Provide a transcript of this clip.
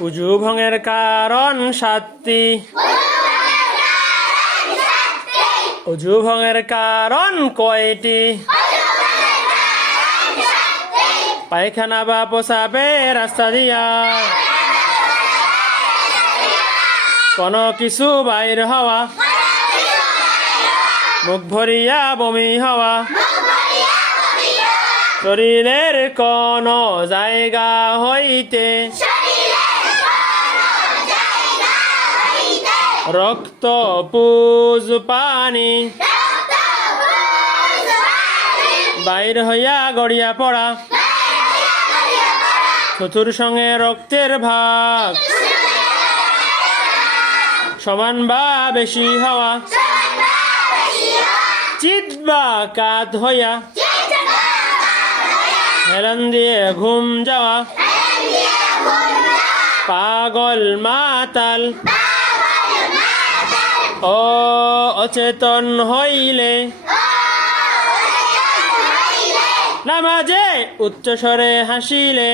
উজু ভঙ্গের কারণ সাতটি উজু ভঙ্গের কারণ কয়টি পায়খানা বা প্রসাবে রাস্তা দিয়া কোন কিছু বাইর হওয়া মুখ ভরিয়া বমি হওয়া শরীরের কোন জায়গা হইতে রক্ত পুজ পানি বাইর হইয়া গড়িয়া পড়া থুথুর সঙ্গে রক্তের ভাগ সমান বা বেশি হওয়া চিত বা কাত হইয়া হেলান দিয়ে ঘুম যাওয়া পাগল মাতাল ও অচেতন হইলে নামাজে উচ্চস্বরে হাসিলে